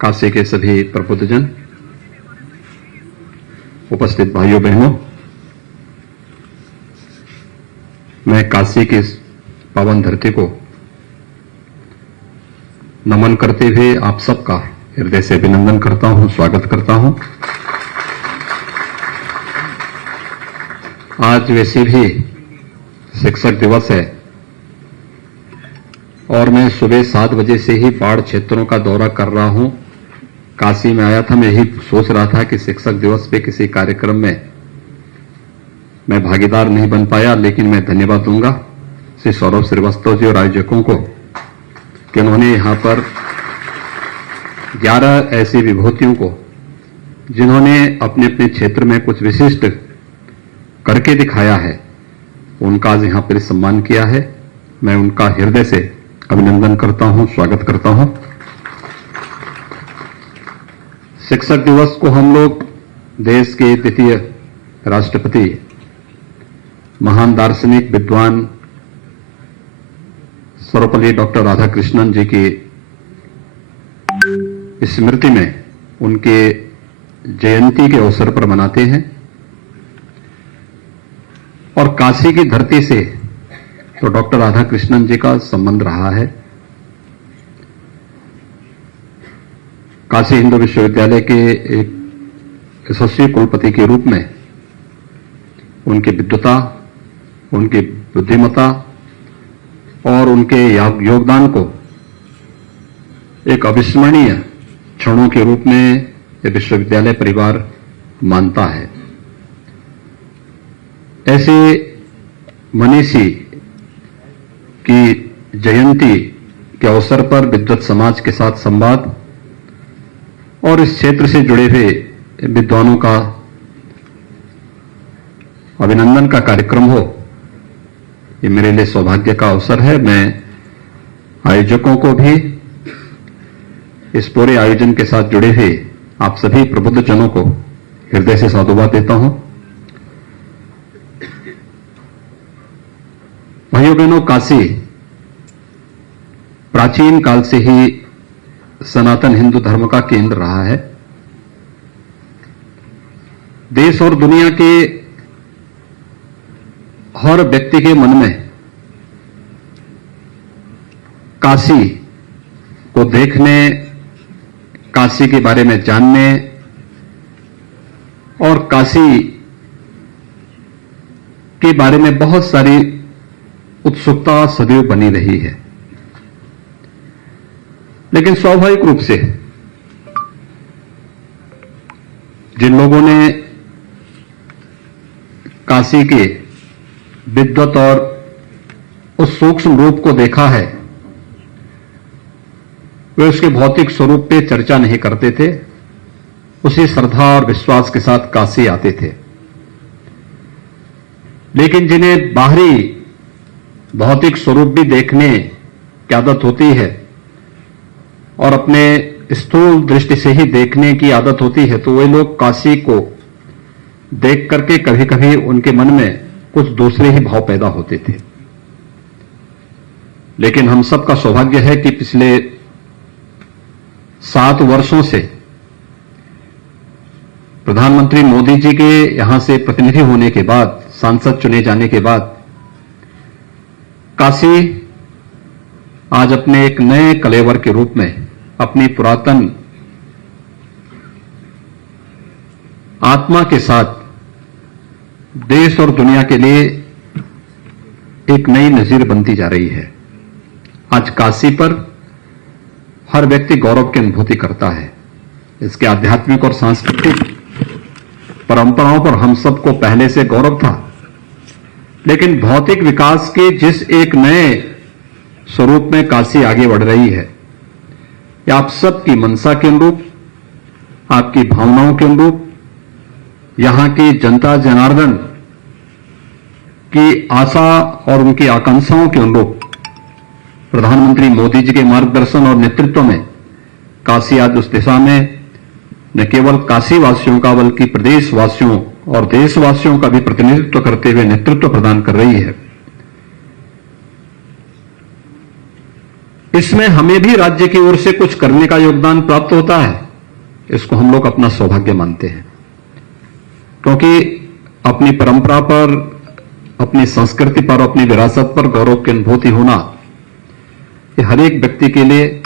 काशी के सभी प्रबुद्धजन, उपस्थित भाइयों बहनों, मैं काशी की इस पावन धरती को नमन करते हुए आप सबका हृदय से अभिनंदन करता हूं, स्वागत करता हूं। आज वैसे भी शिक्षक दिवस है और मैं सुबह 7 बजे से ही बाढ़ क्षेत्रों का दौरा कर रहा हूं। काशी में आया था, मैं यही सोच रहा था कि शिक्षक दिवस पे किसी कार्यक्रम में मैं भागीदार नहीं बन पाया, लेकिन मैं धन्यवाद दूंगा श्री सौरभ श्रीवास्तव जी और आयोजकों को कि उन्होंने यहां पर 11 ऐसी विभूतियों को, जिन्होंने अपने अपने क्षेत्र में कुछ विशिष्ट करके दिखाया है, उनका आज यहां पर सम्मान किया है। मैं उनका हृदय से अभिनंदन करता हूं, स्वागत करता हूं। शिक्षक दिवस को हम लोग देश के द्वितीय राष्ट्रपति, महान दार्शनिक विद्वान सर्वपल्ली डॉक्टर राधाकृष्णन जी की स्मृति में उनके जयंती के अवसर पर मनाते हैं। और काशी की धरती से तो डॉक्टर राधाकृष्णन जी का संबंध रहा है। काशी हिंदू विश्वविद्यालय के एक यशस्वी कुलपति के रूप में उनकी विद्वता, उनकी बुद्धिमत्ता और उनके योगदान को एक अविस्मरणीय क्षणों के रूप में यह विश्वविद्यालय परिवार मानता है। ऐसे मनीषी की जयंती के अवसर पर विद्वत समाज के साथ संवाद और इस क्षेत्र से जुड़े हुए विद्वानों का अभिनंदन का कार्यक्रम हो, ये मेरे लिए सौभाग्य का अवसर है। मैं आयोजकों को भी, इस पूरे आयोजन के साथ जुड़े हुए आप सभी प्रबुद्ध जनों को हृदय से साधुवाद देता हूं। भाइयों बहनों, काशी प्राचीन काल से ही सनातन हिंदू धर्म का केंद्र रहा है। देश और दुनिया के हर व्यक्ति के मन में काशी को देखने, काशी के बारे में जानने और काशी के बारे में बहुत सारी उत्सुकता सदैव बनी रही है। लेकिन स्वाभाविक रूप से जिन लोगों ने काशी के विद्वत और उस सूक्ष्म रूप को देखा है, वे उसके भौतिक स्वरूप पे चर्चा नहीं करते थे, उसी श्रद्धा और विश्वास के साथ काशी आते थे। लेकिन जिन्हें बाहरी भौतिक स्वरूप भी देखने की आदत होती है और अपने स्थूल दृष्टि से ही देखने की आदत होती है, तो वे लोग काशी को देख करके कभी कभी उनके मन में कुछ दूसरे ही भाव पैदा होते थे। लेकिन हम सबका सौभाग्य है कि पिछले 7 वर्षों से प्रधानमंत्री मोदी जी के यहां से प्रतिनिधि होने के बाद, सांसद चुने जाने के बाद, काशी आज अपने एक नए कलेवर के रूप में अपनी पुरातन आत्मा के साथ देश और दुनिया के लिए एक नई नजीर बनती जा रही है। आज काशी पर हर व्यक्ति गौरव की अनुभूति करता है। इसके आध्यात्मिक और सांस्कृतिक परंपराओं पर हम सबको पहले से गौरव था, लेकिन भौतिक विकास के जिस एक नए स्वरूप में काशी आगे बढ़ रही है, यह आप सबकी मनसा के अनुरूप, आपकी भावनाओं के अनुरूप, यहां की जनता जनार्दन की आशा और उनकी आकांक्षाओं के अनुरूप प्रधानमंत्री मोदी जी के मार्गदर्शन और नेतृत्व में काशी आज उस दिशा में न केवल काशी वासियों का बल्कि प्रदेशवासियों और देशवासियों का भी प्रतिनिधित्व करते हुए नेतृत्व प्रदान कर रही है। इसमें हमें भी राज्य की ओर से कुछ करने का योगदान प्राप्त होता है, इसको हम लोग अपना सौभाग्य मानते हैं। क्योंकि अपनी परंपरा पर, अपनी संस्कृति पर, अपनी विरासत पर गौरव की अनुभूति होना, ये हर एक व्यक्ति के लिए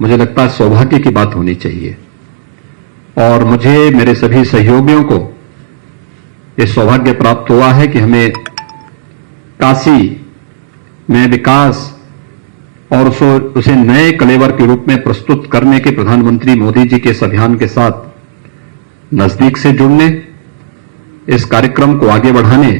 मुझे लगता है सौभाग्य की बात होनी चाहिए। और मुझे, मेरे सभी सहयोगियों को ये सौभाग्य प्राप्त हुआ है कि हमें काशी में विकास और उसे नए कलेवर के रूप में प्रस्तुत करने के प्रधानमंत्री मोदी जी के इस अभियान के साथ नजदीक से जुड़ने, इस कार्यक्रम को आगे बढ़ाने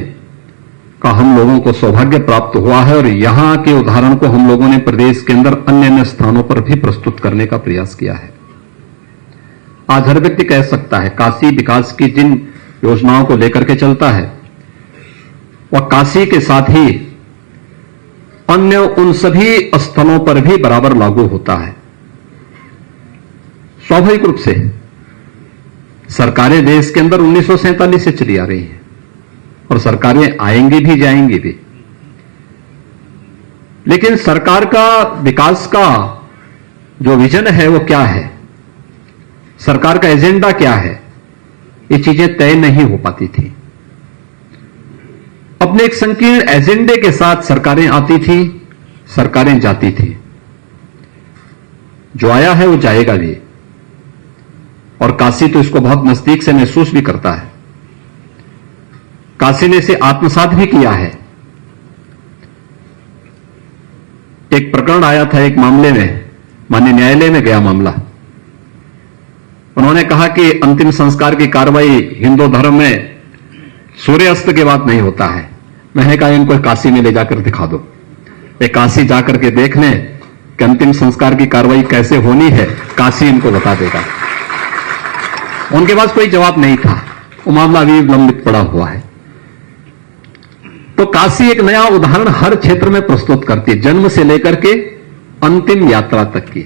का हम लोगों को सौभाग्य प्राप्त हुआ है। और यहां के उदाहरण को हम लोगों ने प्रदेश के अंदर अन्य स्थानों पर भी प्रस्तुत करने का प्रयास किया है। आज हर व्यक्ति कह सकता है काशी विकास की जिन योजनाओं को लेकर के चलता है वह काशी के साथ ही अन्य उन सभी स्थलों पर भी बराबर लागू होता है। स्वाभाविक रूप से सरकारें देश के अंदर 1947 से चली आ रही हैं और सरकारें आएंगी भी जाएंगी भी, लेकिन सरकार का विकास का जो विजन है वो क्या है, सरकार का एजेंडा क्या है, ये चीजें तय नहीं हो पाती थी। अपने एक संकीर्ण एजेंडे के साथ सरकारें आती थी, सरकारें जाती थी। जो आया है वो जाएगा भी, और काशी तो इसको बहुत नजदीक से महसूस भी करता है। काशी ने इसे आत्मसात भी किया है। एक प्रकरण आया था एक मामले में, माननीय न्यायालय में गया मामला। उन्होंने कहा कि अंतिम संस्कार की कार्रवाई हिंदू धर्म में सूर्यास्त के बाद नहीं होता है। मैंने कहा इनको काशी में ले जाकर दिखा दो, ये काशी जाकर के देख लें कि अंतिम संस्कार की कार्रवाई कैसे होनी है, काशी इनको बता देगा। उनके पास कोई जवाब नहीं था, वो मामला अभी लंबित पड़ा हुआ है। तो काशी एक नया उदाहरण हर क्षेत्र में प्रस्तुत करती है, जन्म से लेकर के अंतिम यात्रा तक की।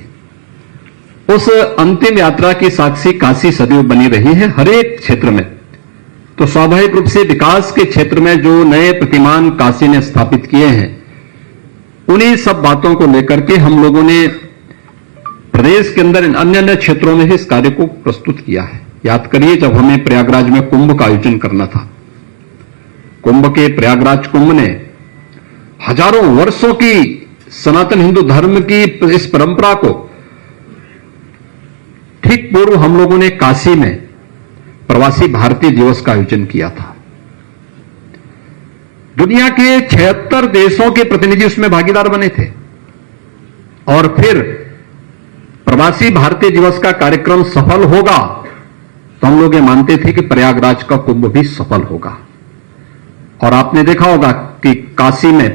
उस अंतिम यात्रा की साक्षी काशी सदैव बनी रही है हर एक क्षेत्र में। तो स्वाभाविक रूप से विकास के क्षेत्र में जो नए प्रतिमान काशी ने स्थापित किए हैं, उन्हीं सब बातों को लेकर के हम लोगों ने प्रदेश के अंदर अन्य अन्य क्षेत्रों में भी इस कार्य को प्रस्तुत किया है। याद करिए जब हमें प्रयागराज में कुंभ का आयोजन करना था, कुंभ के प्रयागराज कुंभ ने हजारों वर्षों की सनातन हिंदू धर्म की इस परंपरा को ठीक पूर्व हम लोगों ने काशी में प्रवासी भारतीय दिवस का आयोजन किया था। दुनिया के 76 देशों के प्रतिनिधि उसमें भागीदार बने थे। और फिर प्रवासी भारतीय दिवस का कार्यक्रम सफल होगा तो हम लोग ये मानते थे कि प्रयागराज का कुंभ भी सफल होगा। और आपने देखा होगा कि काशी में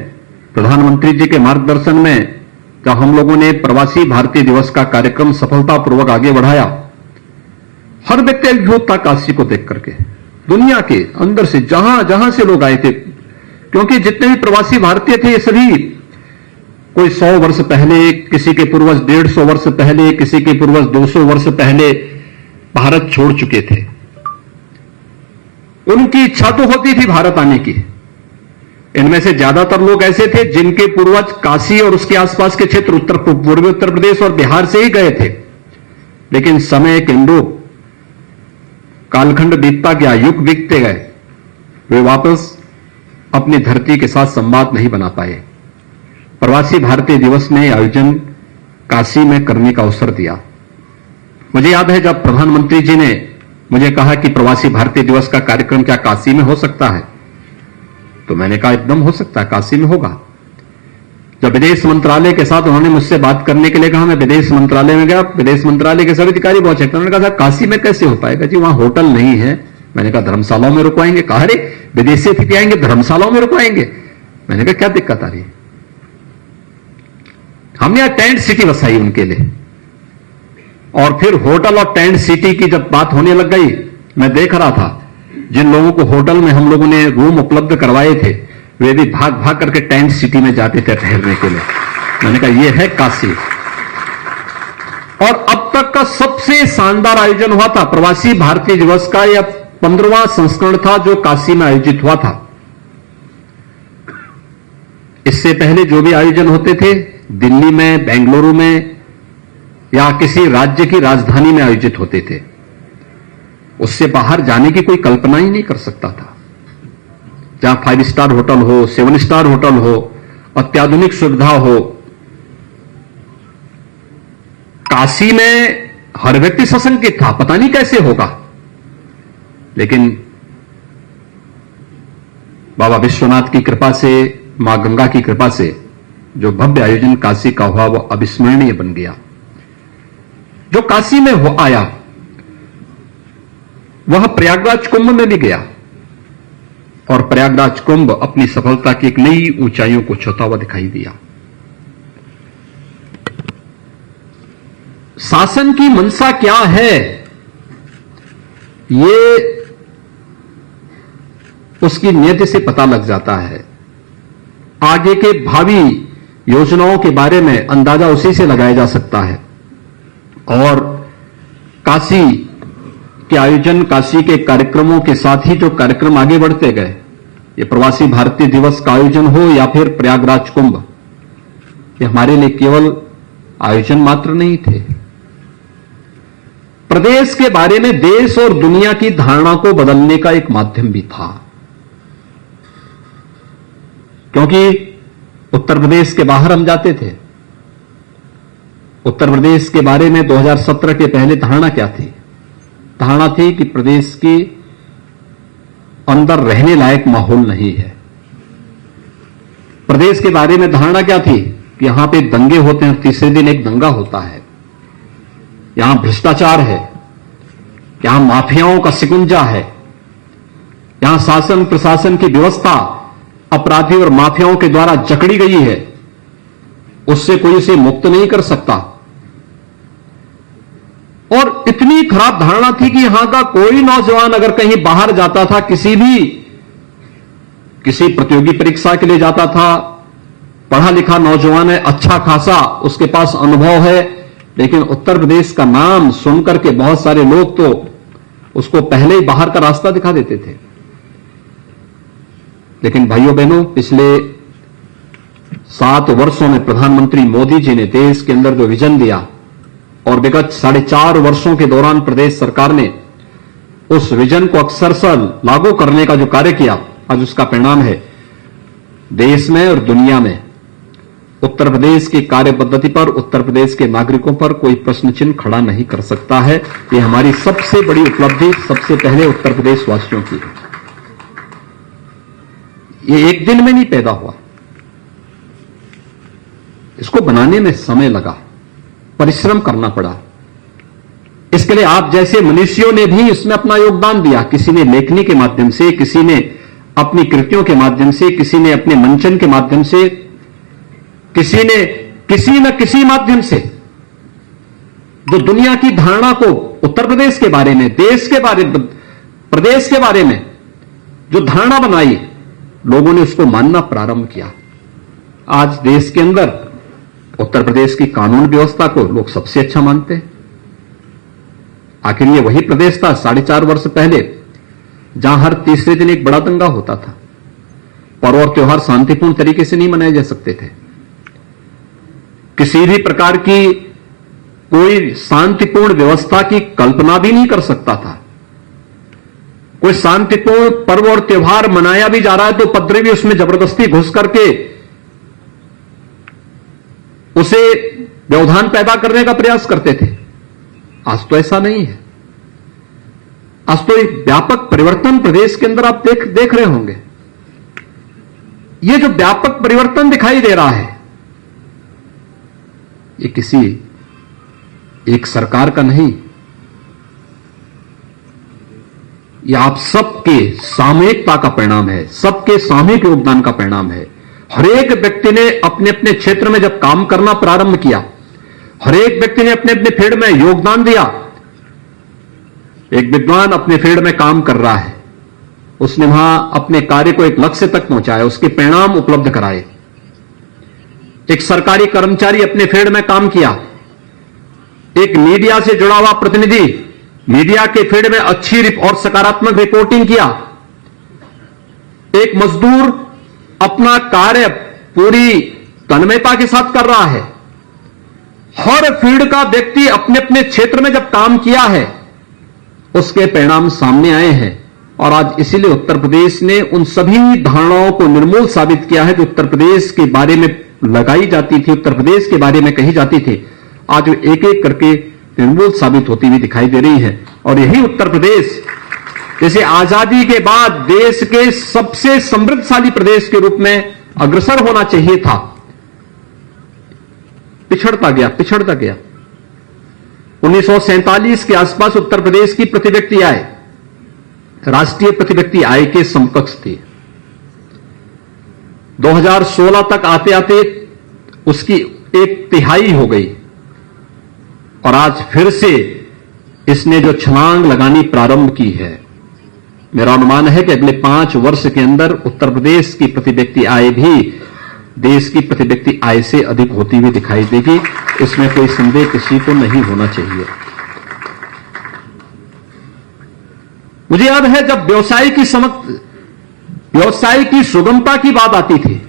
प्रधानमंत्री जी के मार्गदर्शन में जब हम लोगों ने प्रवासी भारतीय दिवस का कार्यक्रम सफलतापूर्वक आगे बढ़ाया, हर व्यक्ति एकजुट था काशी को देख करके, दुनिया के अंदर से जहां जहां से लोग आए थे। क्योंकि जितने भी प्रवासी भारतीय थे ये सभी कोई 100 वर्ष पहले, किसी के पूर्वज 150 वर्ष पहले, किसी के पूर्वज 200 वर्ष पहले भारत छोड़ चुके थे। उनकी इच्छा तो होती थी भारत आने की। इनमें से ज्यादातर लोग ऐसे थे जिनके पूर्वज काशी और उसके आसपास के क्षेत्र पूर्वी उत्तर प्रदेश और बिहार से ही गए थे। लेकिन समय के अनुरूप कालखंड बीतता गया, युग बीतते गए, वे वापस अपनी धरती के साथ संवाद नहीं बना पाए। प्रवासी भारतीय दिवस ने आयोजन काशी में करने का अवसर दिया। मुझे याद है जब प्रधानमंत्री जी ने मुझे कहा कि प्रवासी भारतीय दिवस का कार्यक्रम क्या काशी में हो सकता है, तो मैंने कहा एकदम हो सकता है, काशी में होगा। जब विदेश मंत्रालय के साथ उन्होंने मुझसे बात करने के लिए कहा, मैं विदेश मंत्रालय में गया, विदेश मंत्रालय के सभी अधिकारी पहुंचे, उन्होंने कहा काशी में कैसे हो पाएगा जी, वहां होटल नहीं है। मैंने कहा धर्मशालाओं में रुकवाएंगे। कहा अरे विदेशी अतिथि आएंगे धर्मशालाओं में रुकवाएंगे। मैंने कहा क्या दिक्कत आ रही है। हमने यहां टेंट सिटी बसाई उनके लिए। और फिर होटल और टेंट सिटी की जब बात होने लग गई, मैं देख रहा था जिन लोगों को होटल में हम लोगों ने रूम उपलब्ध करवाए थे, वे भी भाग भाग करके टेंट सिटी में जाते थे ठहरने के लिए। मैंने कहा यह है काशी। और अब तक का सबसे शानदार आयोजन हुआ था प्रवासी भारतीय दिवस का, यह 15वां संस्करण था जो काशी में आयोजित हुआ था। इससे पहले जो भी आयोजन होते थे दिल्ली में, बेंगलुरु में या किसी राज्य की राजधानी में आयोजित होते थे। उससे बाहर जाने की कोई कल्पना ही नहीं कर सकता था। जहां 5 स्टार होटल हो, 7 स्टार होटल हो, अत्याधुनिक सुविधा हो। काशी में हर व्यक्ति सशंकित था, पता नहीं कैसे होगा, लेकिन बाबा विश्वनाथ की कृपा से, मां गंगा की कृपा से जो भव्य आयोजन काशी का हुआ वो अविस्मरणीय बन गया। जो काशी में हो आया वह प्रयागराज कुंभ में भी गया और प्रयागराज कुंभ अपनी सफलता की एक नई ऊंचाइयों को छूता हुआ दिखाई दिया। शासन की मंशा क्या है, ये उसकी नीयति से पता लग जाता है। आगे के भावी योजनाओं के बारे में अंदाजा उसी से लगाया जा सकता है। और काशी के आयोजन, काशी के कार्यक्रमों के साथ ही जो कार्यक्रम आगे बढ़ते गए, ये प्रवासी भारतीय दिवस का आयोजन हो या फिर प्रयागराज कुंभ, ये हमारे लिए केवल आयोजन मात्र नहीं थे। प्रदेश के बारे में देश और दुनिया की धारणा को बदलने का एक माध्यम भी था। क्योंकि उत्तर प्रदेश के बाहर हम जाते थे। उत्तर प्रदेश के बारे में 2017 के पहले धारणा क्या थी? धारणा थी कि प्रदेश के अंदर रहने लायक माहौल नहीं है। प्रदेश के बारे में धारणा क्या थी? कि यहां पे दंगे होते हैं, तीसरे दिन एक दंगा होता है, यहां भ्रष्टाचार है, यहां माफियाओं का सिकुंजा है, यहां शासन प्रशासन की व्यवस्था अपराधी और माफियाओं के द्वारा जकड़ी गई है, उससे कोई उसे मुक्त नहीं कर सकता। और इतनी खराब धारणा थी कि यहां का कोई नौजवान अगर कहीं बाहर जाता था, किसी प्रतियोगी परीक्षा के लिए जाता था, पढ़ा लिखा नौजवान है, अच्छा खासा उसके पास अनुभव है, लेकिन उत्तर प्रदेश का नाम सुनकर के बहुत सारे लोग तो उसको पहले ही बाहर का रास्ता दिखा देते थे। लेकिन भाइयों बहनों, पिछले 7 वर्षों में प्रधानमंत्री मोदी जी ने देश के अंदर जो विजन दिया और विगत 4.5 वर्षों के दौरान प्रदेश सरकार ने उस विजन को अक्षरशः लागू करने का जो कार्य किया, आज उसका परिणाम है देश में और दुनिया में उत्तर प्रदेश की कार्य पद्धति पर, उत्तर प्रदेश के नागरिकों पर कोई प्रश्न चिन्ह खड़ा नहीं कर सकता है। यह हमारी सबसे बड़ी उपलब्धि सबसे पहले उत्तर प्रदेश वासियों की है। ये एक दिन में नहीं पैदा हुआ, इसको बनाने में समय लगा, परिश्रम करना पड़ा। इसके लिए आप जैसे मनुष्यों ने भी इसमें अपना योगदान दिया। किसी ने लेखनी के माध्यम से, किसी ने अपनी कृतियों के माध्यम से, किसी ने अपने मंचन के माध्यम से, किसी ने किसी न किसी माध्यम से जो दुनिया की धारणा को उत्तर प्रदेश के बारे में, देश के बारे में, प्रदेश के बारे में जो धारणा बनाई, लोगों ने उसको मानना प्रारंभ किया। आज देश के अंदर उत्तर प्रदेश की कानून व्यवस्था को लोग सबसे अच्छा मानते हैं। आखिर ये वही प्रदेश था 4.5 वर्ष पहले जहां हर तीसरे दिन एक बड़ा दंगा होता था, पर्व और त्योहार शांतिपूर्ण तरीके से नहीं मनाए जा सकते थे। किसी भी प्रकार की कोई शांतिपूर्ण व्यवस्था की कल्पना भी नहीं कर सकता था। कोई शांतिपूर्ण पर्व और त्योहार मनाया भी जा रहा है तो उपद्रवी भी उसमें जबरदस्ती घुस करके उसे व्यवधान पैदा करने का प्रयास करते थे। आज तो ऐसा नहीं है। आज तो एक व्यापक परिवर्तन प्रदेश के अंदर आप देख रहे होंगे। ये जो व्यापक परिवर्तन दिखाई दे रहा है, ये किसी एक सरकार का नहीं, ये आप सबके सामूहिकता का परिणाम है, सबके सामूहिक योगदान का परिणाम है। हर एक व्यक्ति ने अपने अपने क्षेत्र में जब काम करना प्रारंभ किया, हर एक व्यक्ति ने अपने अपने फील्ड में योगदान दिया। एक विद्वान अपने फील्ड में काम कर रहा है, उसने वहां अपने कार्य को एक लक्ष्य तक पहुंचाया, उसके परिणाम उपलब्ध कराए। एक सरकारी कर्मचारी अपने फील्ड में काम किया, एक मीडिया से जुड़ा हुआ प्रतिनिधि मीडिया के फील्ड में अच्छी और सकारात्मक रिपोर्टिंग किया। एक मजदूर अपना कार्य पूरी तन्मयता के साथ कर रहा है। हर फील्ड का व्यक्ति अपने अपने क्षेत्र में जब काम किया है उसके परिणाम सामने आए हैं। और आज इसीलिए उत्तर प्रदेश ने उन सभी धारणाओं को निर्मूल साबित किया है जो उत्तर प्रदेश के बारे में लगाई जाती थी, उत्तर प्रदेश के बारे में कही जाती थी, आज वो एक एक करके निर्मूल साबित होती हुई दिखाई दे रही है। और यही उत्तर प्रदेश जैसे आजादी के बाद देश के सबसे समृद्धशाली प्रदेश के रूप में अग्रसर होना चाहिए था, पिछड़ता गया। 1947 के आसपास उत्तर प्रदेश की प्रति व्यक्ति आय राष्ट्रीय प्रति व्यक्ति आय के समकक्ष थी। 2016 तक आते आते उसकी 1/3 हो गई और आज फिर से इसने जो छलांग लगानी प्रारंभ की है, मेरा अनुमान है कि अगले 5 वर्ष के अंदर उत्तर प्रदेश की प्रति व्यक्ति आय भी देश की प्रति व्यक्ति आय से अधिक होती हुई दिखाई देगी। इसमें कोई संदेह किसी को नहीं होना चाहिए। मुझे याद है जब व्यवसाय की सुगमता की बात आती थी,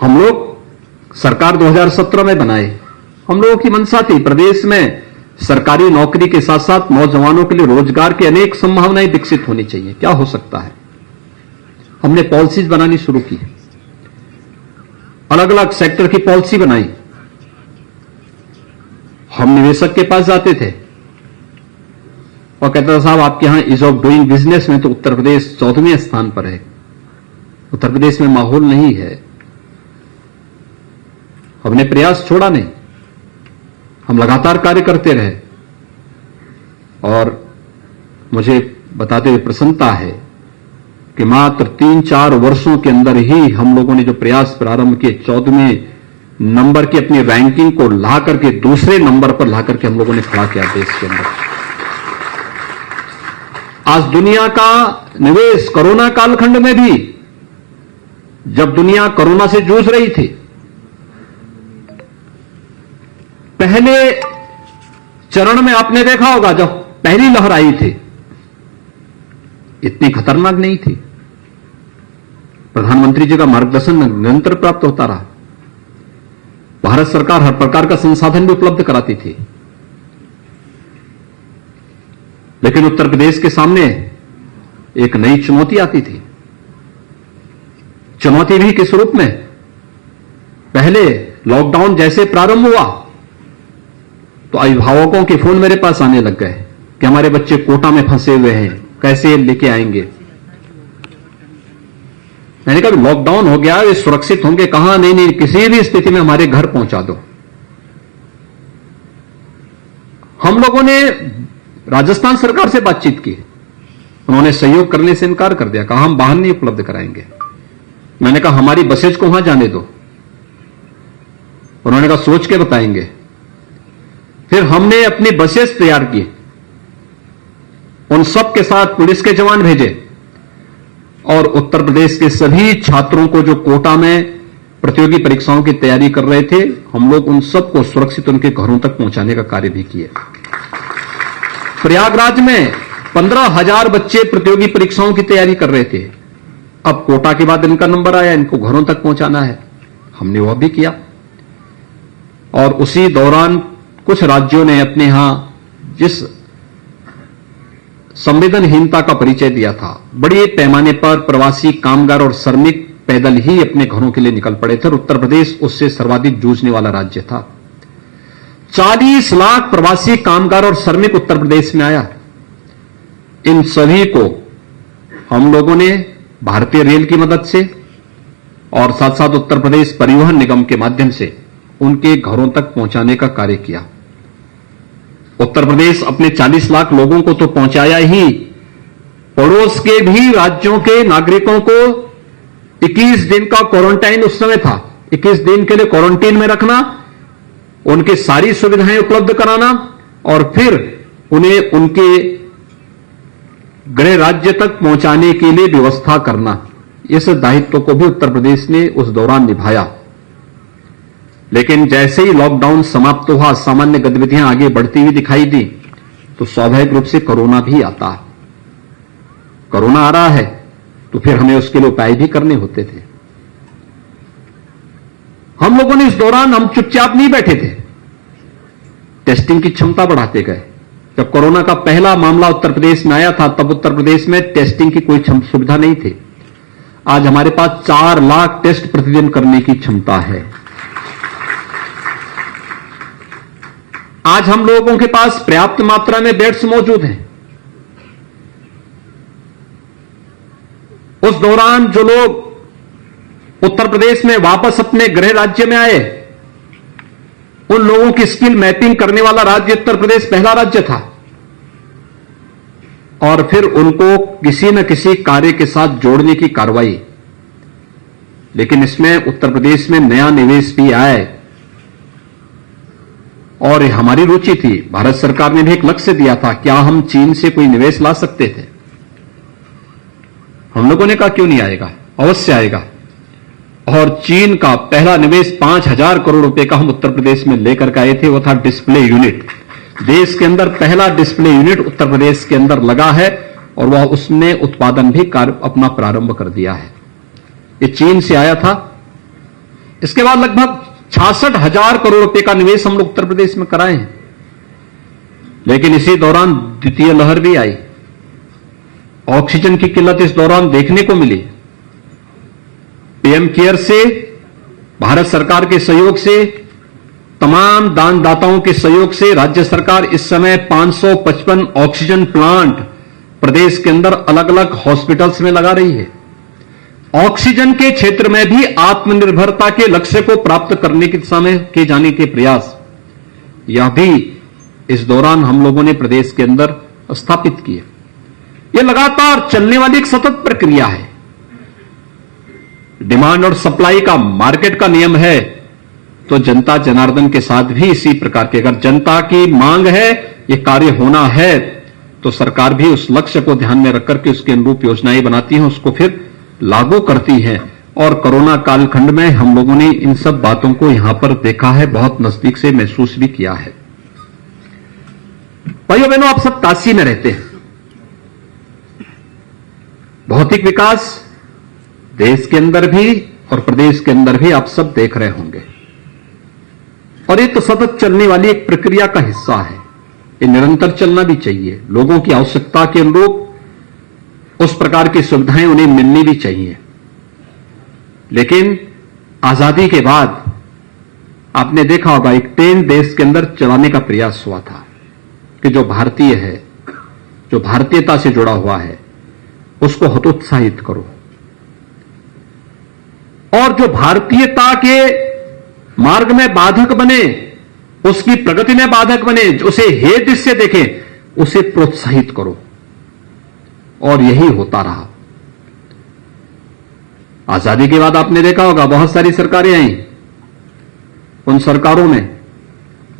हम लोग सरकार 2017 में बनाए, हम लोगों की मंशा थी प्रदेश में सरकारी नौकरी के साथ साथ नौजवानों के लिए रोजगार की अनेक संभावनाएं विकसित होनी चाहिए। क्या हो सकता है, हमने पॉलिसीज बनानी शुरू की, अलग अलग सेक्टर की पॉलिसी बनाई। हम निवेशक के पास जाते थे और कहता था साहब आपके यहां ईज ऑफ डूइंग बिजनेस में तो उत्तर प्रदेश 14वें स्थान पर है, उत्तर प्रदेश में माहौल नहीं है। हमने प्रयास छोड़ा नहीं, हम लगातार कार्य करते रहे और मुझे बताते हुए प्रसन्नता है कि मात्र 3-4 वर्षों के अंदर ही हम लोगों ने जो प्रयास प्रारंभ किए, 14वें नंबर की अपनी रैंकिंग को ला करके दूसरे नंबर पर ला करके हम लोगों ने खड़ा किया देश के अंदर। आज दुनिया का निवेश कोरोना कालखंड में भी, जब दुनिया कोरोना से जूझ रही थी, पहले चरण में आपने देखा होगा जब पहली लहर आई थी इतनी खतरनाक नहीं थी। प्रधानमंत्री जी का मार्गदर्शन निरंतर प्राप्त होता रहा, भारत सरकार हर प्रकार का संसाधन भी उपलब्ध कराती थी। लेकिन उत्तर प्रदेश के सामने एक नई चुनौती आती थी। चुनौती भी किस रूप में? पहले लॉकडाउन जैसे प्रारंभ हुआ तो अभिभावकों के फोन मेरे पास आने लग गए कि हमारे बच्चे कोटा में फंसे हुए हैं, कैसे लेके आएंगे। मैंने कहा लॉकडाउन हो गया, वे सुरक्षित होंगे कहां? नहीं, किसी भी स्थिति में हमारे घर पहुंचा दो। हम लोगों ने राजस्थान सरकार से बातचीत की, उन्होंने सहयोग करने से इनकार कर दिया, कहा हम वाहन नहीं उपलब्ध कराएंगे। मैंने कहा हमारी बसेज को वहां जाने दो, उन्होंने कहा सोच के बताएंगे। फिर हमने अपनी बसेस तैयार की, उन सब के साथ पुलिस के जवान भेजे और उत्तर प्रदेश के सभी छात्रों को जो कोटा में प्रतियोगी परीक्षाओं की तैयारी कर रहे थे, हम लोग उन सबको सुरक्षित उनके घरों तक पहुंचाने का कार्य भी किए। प्रयागराज में 15,000 बच्चे प्रतियोगी परीक्षाओं की तैयारी कर रहे थे, अब कोटा के बाद इनका नंबर आया, इनको घरों तक पहुंचाना है, हमने वह भी किया। और उसी दौरान कुछ राज्यों ने अपने यहां जिस संवेदनहीनता का परिचय दिया था, बड़े पैमाने पर प्रवासी कामगार और श्रमिक पैदल ही अपने घरों के लिए निकल पड़े थे और उत्तर प्रदेश उससे सर्वाधिक जूझने वाला राज्य था। 40 लाख प्रवासी कामगार और श्रमिक उत्तर प्रदेश में आया। इन सभी को हम लोगों ने भारतीय रेल की मदद से और साथ साथ उत्तर प्रदेश परिवहन निगम के माध्यम से उनके घरों तक पहुंचाने का कार्य किया। उत्तर प्रदेश अपने 40 लाख लोगों को तो पहुंचाया ही, पड़ोस के भी राज्यों के नागरिकों को 21 दिन का क्वारंटाइन उस समय था, 21 दिन के लिए क्वारंटीन में रखना, उनकी सारी सुविधाएं उपलब्ध कराना और फिर उन्हें उनके गृह राज्य तक पहुंचाने के लिए व्यवस्था करना। इस दायित्व को भी उत्तर प्रदेश ने उस दौरान निभाया। लेकिन जैसे ही लॉकडाउन समाप्त हुआ, सामान्य गतिविधियां आगे बढ़ती हुई दिखाई दी, तो स्वाभाविक रूप से कोरोना भी आता। कोरोना आ रहा है तो फिर हमें उसके लिए उपाय भी करने होते थे। हम लोगों ने इस दौरान हम चुपचाप नहीं बैठे थे, टेस्टिंग की क्षमता बढ़ाते गए। जब कोरोना का पहला मामला उत्तर प्रदेश में आया था, तब उत्तर प्रदेश में टेस्टिंग की कोई सुविधा नहीं थी। आज हमारे पास 4 लाख टेस्ट प्रतिदिन करने की क्षमता है। आज हम लोगों के पास पर्याप्त मात्रा में बेड्स मौजूद हैं। उस दौरान जो लोग उत्तर प्रदेश में वापस अपने गृह राज्य में आए, उन लोगों की स्किल मैपिंग करने वाला राज्य उत्तर प्रदेश पहला राज्य था, और फिर उनको किसी न किसी कार्य के साथ जोड़ने की कार्रवाई। लेकिन इसमें उत्तर प्रदेश में नया निवेश भी आए, और हमारी रुचि थी। भारत सरकार ने भी एक लक्ष्य दिया था, क्या हम चीन से कोई निवेश ला सकते थे? हम लोगों ने कहा क्यों नहीं आएगा, अवश्य आएगा। और चीन का पहला निवेश 5,000 करोड़ रुपए का हम उत्तर प्रदेश में लेकर के आए थे, वो था डिस्प्ले यूनिट। देश के अंदर पहला डिस्प्ले यूनिट उत्तर प्रदेश के अंदर लगा है, और वह उसने उत्पादन भी कार्य अपना प्रारंभ कर दिया है। ये चीन से आया था। इसके बाद लगभग 66,000 करोड़ रुपए का निवेश हम लोग उत्तर प्रदेश में कराए हैं। लेकिन इसी दौरान द्वितीय लहर भी आई। ऑक्सीजन की किल्लत इस दौरान देखने को मिली। पीएम केयर से, भारत सरकार के सहयोग से, तमाम दानदाताओं के सहयोग से राज्य सरकार इस समय 555 ऑक्सीजन प्लांट प्रदेश के अंदर अलग अलग हॉस्पिटल्स में लगा रही है। ऑक्सीजन के क्षेत्र में भी आत्मनिर्भरता के लक्ष्य को प्राप्त करने की दिशा में किए जाने के प्रयास, यह भी इस दौरान हम लोगों ने प्रदेश के अंदर स्थापित किए। यह लगातार चलने वाली एक सतत प्रक्रिया है। डिमांड और सप्लाई का, मार्केट का नियम है, तो जनता जनार्दन के साथ भी इसी प्रकार के, अगर जनता की मांग है, ये कार्य होना है, तो सरकार भी उस लक्ष्य को ध्यान में रखकर के उसके अनुरूप योजनाएं बनाती है, उसको फिर लागू करती है। और कोरोना कालखंड में हम लोगों ने इन सब बातों को यहां पर देखा है, बहुत नजदीक से महसूस भी किया है। भाइयों बहनों, आप सब काशी में रहते हैं। भौतिक विकास देश के अंदर भी और प्रदेश के अंदर भी आप सब देख रहे होंगे, और ये तो सतत चलने वाली एक प्रक्रिया का हिस्सा है। ये निरंतर चलना भी चाहिए। लोगों की आवश्यकता के अनुरूप उस प्रकार की सुविधाएं उन्हें मिलनी भी चाहिए। लेकिन आजादी के बाद आपने देखा होगा, एक ट्रेन देश के अंदर चलाने का प्रयास हुआ था कि जो भारतीय है, जो भारतीयता से जुड़ा हुआ है, उसको हतोत्साहित करो, और जो भारतीयता के मार्ग में बाधक बने, उसकी प्रगति में बाधक बने, उसे हे दृष्टि से देखें, उसे प्रोत्साहित करो। और यही होता रहा। आजादी के बाद आपने देखा होगा बहुत सारी सरकारें आई। उन सरकारों में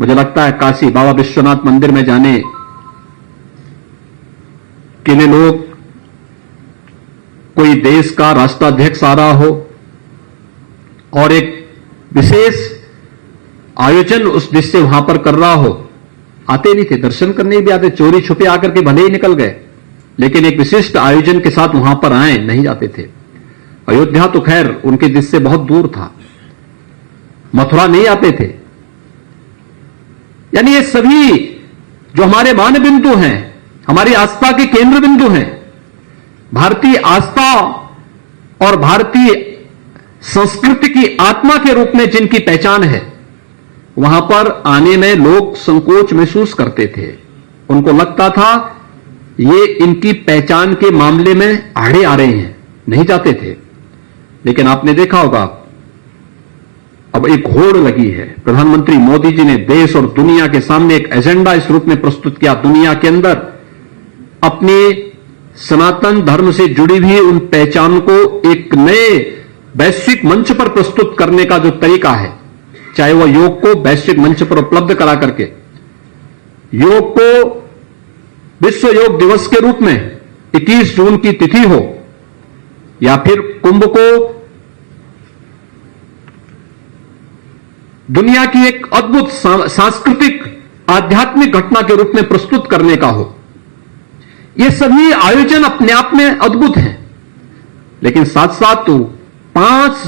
मुझे लगता है काशी बाबा विश्वनाथ मंदिर में जाने के लिए लोग, कोई देश का राष्ट्राध्यक्ष आ रहा हो और एक विशेष आयोजन उस देश से वहां पर कर रहा हो, आते नहीं थे, दर्शन करने भी आते, चोरी छुपे आकर के भले ही निकल गए, लेकिन एक विशिष्ट आयोजन के साथ वहां पर आए नहीं जाते थे। अयोध्या तो खैर उनके देश से बहुत दूर था, मथुरा नहीं आते थे। यानी ये सभी जो हमारे मान बिंदु हैं, हमारी आस्था के केंद्र बिंदु हैं, भारतीय आस्था और भारतीय संस्कृति की आत्मा के रूप में जिनकी पहचान है, वहां पर आने में लोग संकोच महसूस करते थे। उनको लगता था ये इनकी पहचान के मामले में आड़े आ रहे हैं, नहीं जाते थे। लेकिन आपने देखा होगा अब एक होड़ लगी है। प्रधानमंत्री मोदी जी ने देश और दुनिया के सामने एक एजेंडा इस रूप में प्रस्तुत किया, दुनिया के अंदर अपने सनातन धर्म से जुड़ी हुई उन पहचान को एक नए वैश्विक मंच पर प्रस्तुत करने का जो तरीका है, चाहे वह योग को वैश्विक मंच पर उपलब्ध करा करके, योग को विश्व योग दिवस के रूप में 21 जून की तिथि हो, या फिर कुंभ को दुनिया की एक अद्भुत सांस्कृतिक आध्यात्मिक घटना के रूप में प्रस्तुत करने का हो, ये सभी आयोजन अपने आप में अद्भुत हैं। लेकिन साथ साथ तो 5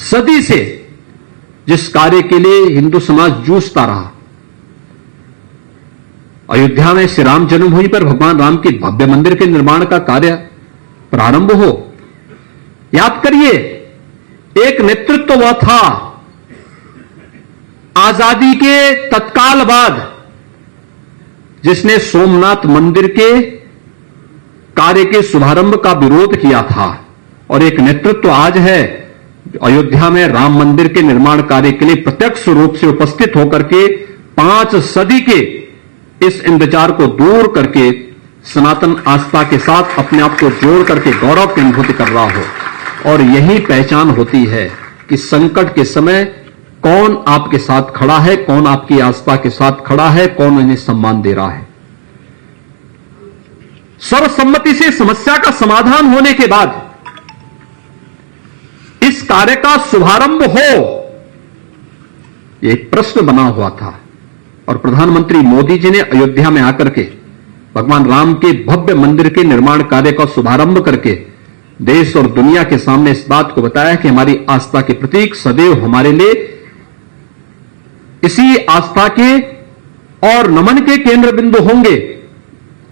सदी से जिस कार्य के लिए हिंदू समाज जूझता रहा, अयोध्या में श्री राम जन्मभूमि पर भगवान राम के भव्य मंदिर के निर्माण का कार्य प्रारंभ हो। याद करिए, एक नेतृत्व वह था आजादी के तत्काल बाद जिसने सोमनाथ मंदिर के कार्य के शुभारंभ का विरोध किया था, और एक नेतृत्व आज है अयोध्या में राम मंदिर के निर्माण कार्य के लिए प्रत्यक्ष रूप से उपस्थित होकर के 5 सदी के इस इंतजार को दूर करके सनातन आस्था के साथ अपने आप को जोड़ करके गौरव की अनुभूति कर रहा हो। और यही पहचान होती है कि संकट के समय कौन आपके साथ खड़ा है, कौन आपकी आस्था के साथ खड़ा है, कौन उन्हें सम्मान दे रहा है। सर्वसम्मति से समस्या का समाधान होने के बाद इस कार्य का शुभारंभ हो, एक प्रश्न बना हुआ था। और प्रधानमंत्री मोदी जी ने अयोध्या में आकर के भगवान राम के भव्य मंदिर के निर्माण कार्य का शुभारंभ करके देश और दुनिया के सामने इस बात को बताया कि हमारी आस्था के प्रतीक सदैव हमारे लिए इसी आस्था के और नमन के केंद्र बिंदु होंगे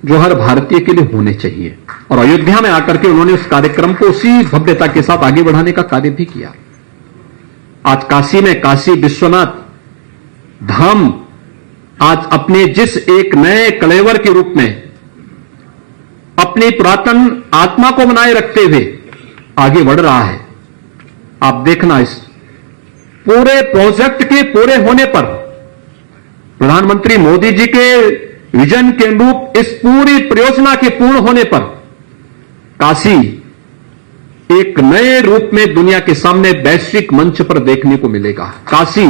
जो हर भारतीय के लिए होने चाहिए। और अयोध्या में आकर के उन्होंने उस कार्यक्रम को उसी भव्यता के साथ आगे बढ़ाने का कार्य भी किया। आज काशी में काशी विश्वनाथ धाम आज अपने जिस एक नए कलेवर के रूप में अपनी पुरातन आत्मा को बनाए रखते हुए आगे बढ़ रहा है। आप देखना, इस पूरे प्रोजेक्ट के पूरे होने पर, प्रधानमंत्री मोदी जी के विजन के अनुरूप इस पूरी परियोजना के पूर्ण होने पर काशी एक नए रूप में दुनिया के सामने वैश्विक मंच पर देखने को मिलेगा। काशी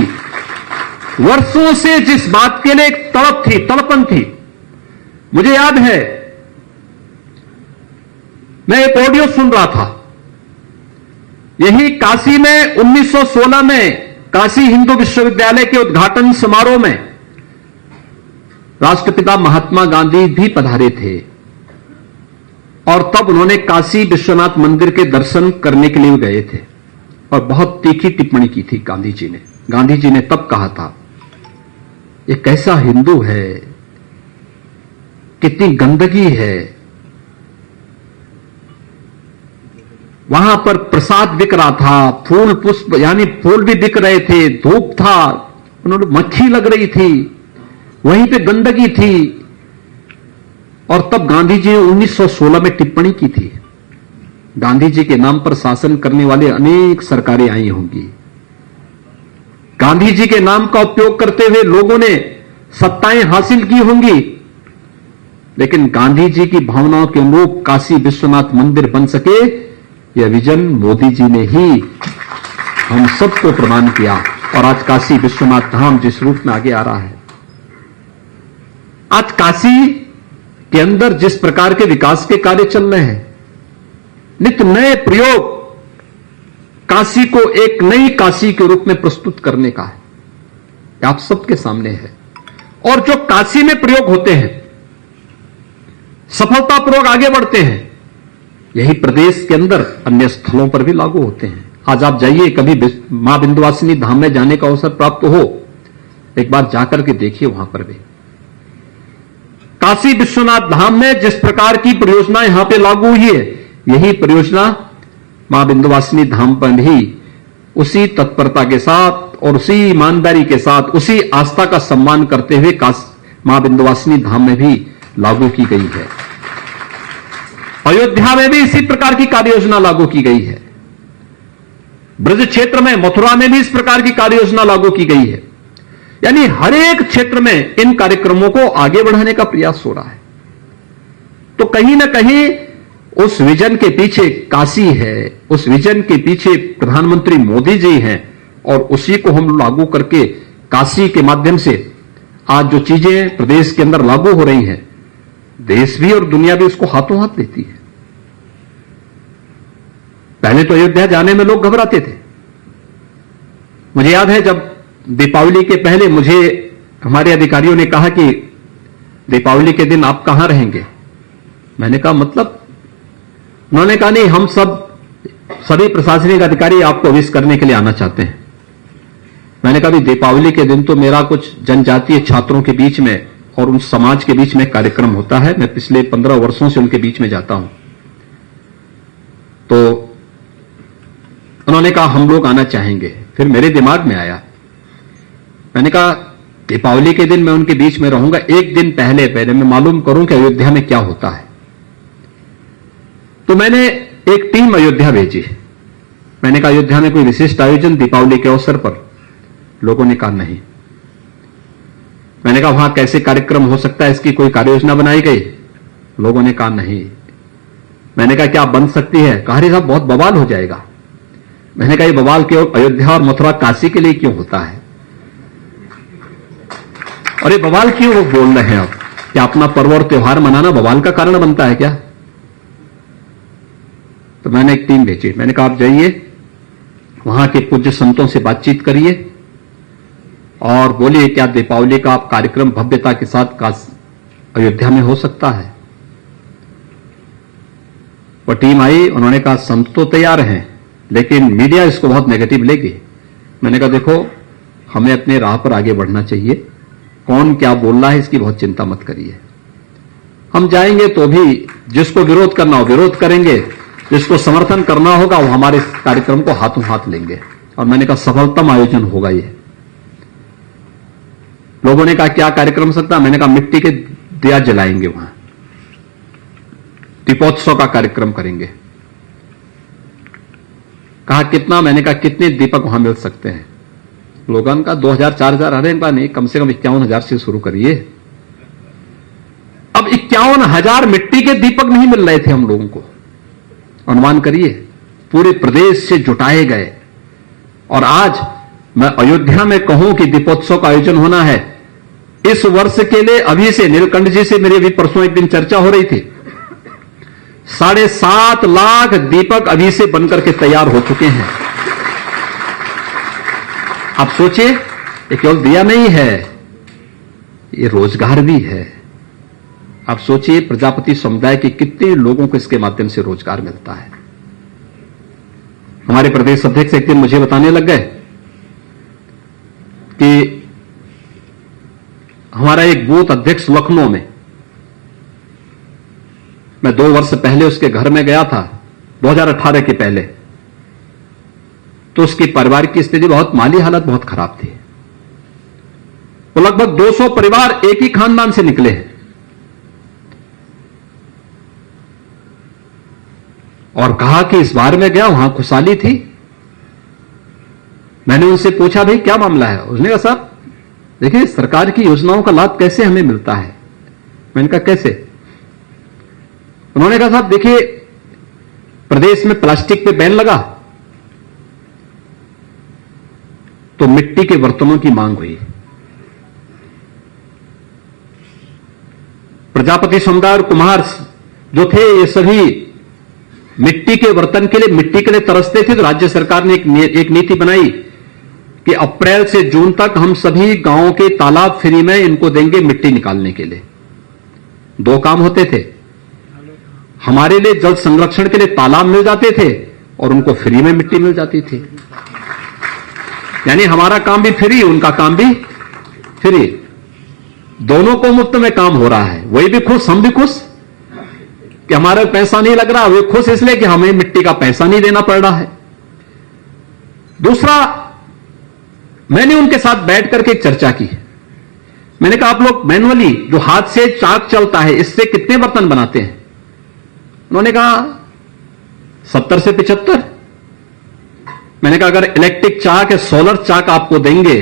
वर्षों से जिस बात के लिए एक तड़प थी, तड़पन थी, मुझे याद है मैं एक ऑडियो सुन रहा था, यही काशी में 1916 में काशी हिंदू विश्वविद्यालय के उद्घाटन समारोह में राष्ट्रपिता महात्मा गांधी भी पधारे थे। और तब उन्होंने काशी विश्वनाथ मंदिर के दर्शन करने के लिए गए थे और बहुत तीखी टिप्पणी की थी गांधी जी ने। गांधी जी ने तब कहा था, ये कैसा हिंदू है, कितनी गंदगी है, वहां पर प्रसाद बिक रहा था, फूल पुष्प यानी फूल भी बिक रहे थे, धूप था, उन्होंने मक्खी लग रही थी, वहीं पे गंदगी थी। और तब गांधी जी ने 1916 में टिप्पणी की थी। गांधी जी के नाम पर शासन करने वाले अनेक सरकारें आई होंगी, गांधी जी के नाम का उपयोग करते हुए लोगों ने सत्ताएं हासिल की होंगी, लेकिन गांधी जी की भावनाओं के अनुरूप काशी विश्वनाथ मंदिर बन सके, यह विजन मोदी जी ने ही हम सबको प्रदान किया। और आज काशी विश्वनाथ धाम जिस रूप में आगे आ रहा है, आज काशी के अंदर जिस प्रकार के विकास के कार्य चल रहे हैं, नित्य नए प्रयोग काशी को एक नई काशी के रूप में प्रस्तुत करने का है, आप सबके सामने है। और जो काशी में प्रयोग होते हैं, सफलतापूर्वक आगे बढ़ते हैं, यही प्रदेश के अंदर अन्य स्थलों पर भी लागू होते हैं। आज आप जाइए, कभी मां विंध्यवासिनी धाम में जाने का अवसर प्राप्त हो, एक बार जाकर के देखिए, वहां पर भी काशी विश्वनाथ धाम में जिस प्रकार की परियोजना यहां पे लागू हुई है, यही परियोजना मां विंध्यवासिनी धाम पर भी उसी तत्परता के साथ और उसी ईमानदारी के साथ, उसी आस्था का सम्मान करते हुए मां विंध्यवासिनी धाम में भी लागू की गई है। अयोध्या में भी इसी प्रकार की कार्य योजना लागू की गई है। ब्रज क्षेत्र में, मथुरा में भी इस प्रकार की कार्य योजना लागू की गई है। यानी हर एक क्षेत्र में इन कार्यक्रमों को आगे बढ़ाने का प्रयास हो रहा है। तो कहीं ना कहीं उस विजन के पीछे काशी है, उस विजन के पीछे प्रधानमंत्री मोदी जी हैं, और उसी को हम लागू करके काशी के माध्यम से आज जो चीजें प्रदेश के अंदर लागू हो रही हैं, देश भी और दुनिया भी उसको हाथों हाथ लेती है। पहले तो अयोध्या जाने में लोग घबराते थे। मुझे याद है जब दीपावली के पहले मुझे हमारे अधिकारियों ने कहा कि दीपावली के दिन आप कहां रहेंगे, मैंने कहा मतलब, उन्होंने कहा नहीं, हम सभी प्रशासनिक अधिकारी आपको विश करने के लिए आना चाहते हैं। मैंने कहा भी दीपावली के दिन तो मेरा कुछ जनजातीय छात्रों के बीच में और उन समाज के बीच में कार्यक्रम होता है। मैं पिछले 15 वर्षों से उनके बीच में जाता हूं। तो उन्होंने कहा हम लोग आना चाहेंगे। फिर मेरे दिमाग में आया, मैंने कहा दीपावली के दिन मैं उनके बीच में रहूंगा, एक दिन पहले मैं मालूम करूं कि अयोध्या में क्या होता है। तो मैंने एक टीम अयोध्या भेजी। मैंने कहा अयोध्या में कोई विशिष्ट आयोजन दीपावली के अवसर पर? लोगों ने कहा नहीं। मैंने कहा वहां कैसे कार्यक्रम हो सकता है, इसकी कोई कार्य योजना बनाई गई? लोगों ने कहा नहीं। मैंने कहा क्या बन सकती है? कहा अरे साहब बहुत बवाल हो जाएगा। मैंने कहा ये बवाल केवल अयोध्या और मथुरा काशी के लिए क्यों होता है? और ये बवाल क्यों वो बोल रहे हैं? अब क्या अपना पर्व और त्योहार मनाना बवाल का कारण बनता है क्या? तो मैंने एक टीम भेजी। मैंने कहा आप जाइए, वहां के पूज्य संतों से बातचीत करिए और बोलिए क्या दीपावली का आप कार्यक्रम भव्यता के साथ अयोध्या में हो सकता है? वो टीम आई, उन्होंने कहा संत तो तैयार हैं लेकिन मीडिया इसको बहुत नेगेटिव लेगी। मैंने कहा देखो हमें अपने राह पर आगे बढ़ना चाहिए, कौन क्या बोल रहा है इसकी बहुत चिंता मत करिए। हम जाएंगे तो भी जिसको विरोध करना हो विरोध करेंगे, जिसको समर्थन करना होगा वो हमारे इस कार्यक्रम को हाथों हाथ लेंगे। और मैंने कहा सफलतम आयोजन होगा ये। लोगों ने कहा क्या कार्यक्रम सकता? मैंने कहा मिट्टी के दिया जलाएंगे, वहां दीपोत्सव का कार्यक्रम करेंगे। कहा कितना? मैंने कहा कितने दीपक वहां मिल सकते हैं? लोगों का 2000 4000 अरे नहीं, कम से कम 51,000 से शुरू करिए। अब 51,000 मिट्टी के दीपक नहीं मिल रहे थे हम लोगों को। अनुमान करिए, पूरे प्रदेश से जुटाए गए। और आज मैं अयोध्या में कहूं कि दीपोत्सव का आयोजन होना है, इस वर्ष के लिए अभी से नीलकंठ जी से मेरी अभी परसों एक दिन चर्चा हो रही थी, 7.5 लाख दीपक अभी से बनकर के तैयार हो चुके हैं। आप सोचिए, ये केवल दिया नहीं है, ये रोजगार भी है। आप सोचिए प्रजापति समुदाय के कितने लोगों को इसके माध्यम से रोजगार मिलता है। हमारे प्रदेश अध्यक्ष एक दिन मुझे बताने लग गए कि हमारा एक बूथ अध्यक्ष लखनऊ में, मैं 2 वर्ष पहले उसके घर में गया था, 2018 के पहले, तो उसकी परिवार की स्थिति बहुत, माली हालत बहुत खराब थी। वो लगभग 200 परिवार एक ही खानदान से निकले हैं। और कहा कि इस बार में गया, वहां खुशहाली थी। मैंने उनसे पूछा भाई क्या मामला है? उसने कहा साहब देखिए सरकार की योजनाओं का लाभ कैसे हमें मिलता है। मैंने कहा कैसे? उन्होंने कहा साहब देखिए प्रदेश में प्लास्टिक पे बैन लगा तो मिट्टी के बर्तनों की मांग हुई। प्रजापति समुदाय और कुम्हार जो थे ये सभी मिट्टी के बर्तन के लिए, मिट्टी के लिए तरसते थे। तो राज्य सरकार ने एक नीति बनाई कि अप्रैल से जून तक हम सभी गांवों के तालाब फ्री में इनको देंगे मिट्टी निकालने के लिए। 2 काम होते थे, हमारे लिए जल संरक्षण के लिए तालाब मिल जाते थे और उनको फ्री में मिट्टी मिल जाती थी। यानी हमारा काम भी फ्री, उनका काम भी फ्री, दोनों को मुफ्त में काम हो रहा है। वही भी खुश, हम भी खुश कि हमारा पैसा नहीं लग रहा। वे खुश इसलिए कि हमें मिट्टी का पैसा नहीं देना पड़ रहा है। दूसरा, मैंने उनके साथ बैठ करके एक चर्चा की। मैंने कहा आप लोग मैनुअली जो हाथ से चाक चलता है इससे कितने बर्तन बनाते हैं? उन्होंने कहा 70 से 75। मैंने कहा अगर इलेक्ट्रिक चाक या सोलर चाक आपको देंगे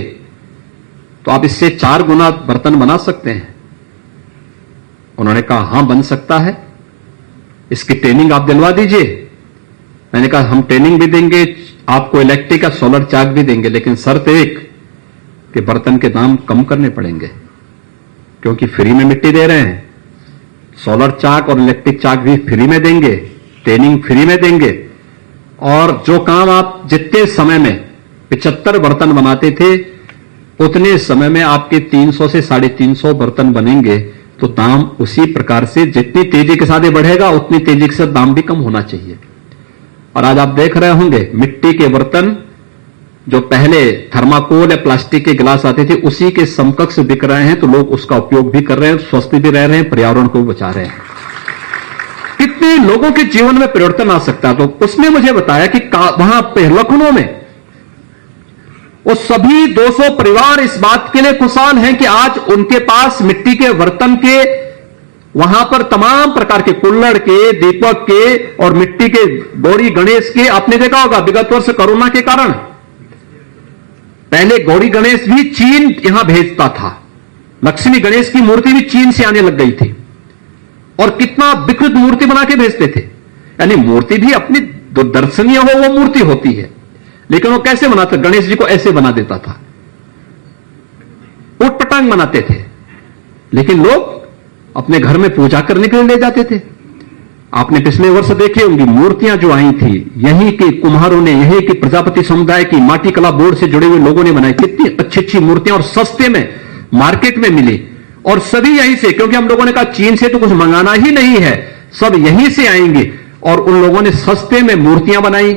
तो आप इससे 4 गुना बर्तन बना सकते हैं। उन्होंने कहा हां बन सकता है, इसकी ट्रेनिंग आप दिलवा दीजिए। मैंने कहा हम ट्रेनिंग भी देंगे, आपको इलेक्ट्रिक या सोलर चाक भी देंगे, लेकिन शर्त एक कि बर्तन के दाम कम करने पड़ेंगे, क्योंकि फ्री में मिट्टी दे रहे हैं। सोलर चाक और इलेक्ट्रिक चाक भी फ्री में देंगे, ट्रेनिंग फ्री में देंगे, और जो काम आप जितने समय में 75 बर्तन बनाते थे उतने समय में आपके 300 से 350 बर्तन बनेंगे। तो दाम उसी प्रकार से जितनी तेजी के साथ बढ़ेगा उतनी तेजी के साथ दाम भी कम होना चाहिए। और आज आप देख रहे होंगे मिट्टी के बर्तन जो पहले थर्माकोल या प्लास्टिक के गिलास आते थे उसी के समकक्ष बिक रहे हैं, तो लोग उसका उपयोग भी कर रहे हैं, स्वस्थ भी रह रहे हैं, पर्यावरण को भी बचा रहे हैं। कितने लोगों के जीवन में परिवर्तन आ सकता है। तो उसने मुझे बताया कि वहां पे लखनऊ में वो सभी 200 परिवार इस बात के लिए खुशहाल हैं कि आज उनके पास मिट्टी के बर्तन के, वहां पर तमाम प्रकार के कुल्हड़ के, दीपक के और मिट्टी के गौरी गणेश के, आपने देखा होगा विगत वर्ष कोरोना के कारण पहले गौरी गणेश भी चीन यहां भेजता था, लक्ष्मी गणेश की मूर्ति भी चीन से आने लग गई थी और कितना विकृत मूर्ति बना के भेजते थे। यानी मूर्ति भी अपनी दर्शनीय हो वो मूर्ति होती है, लेकिन वो कैसे बनाता, गणेश जी को ऐसे बना देता था, उटपटांग बनाते थे, लेकिन लोग अपने घर में पूजा करने के लिए ले जाते थे। आपने पिछले वर्ष देखे होंगे मूर्तियां जो आई थी, यहीं के कुम्हारों ने, यहीं के प्रजापति समुदाय की माटी कला बोर्ड से जुड़े हुए लोगों ने बनाई। कितनी अच्छी अच्छी मूर्तियां और सस्ते में मार्केट में मिली, और सभी यहीं से, क्योंकि हम लोगों ने कहा चीन से तो कुछ मंगाना ही नहीं है, सब यहीं से आएंगे, और उन लोगों ने सस्ते में मूर्तियां बनाई।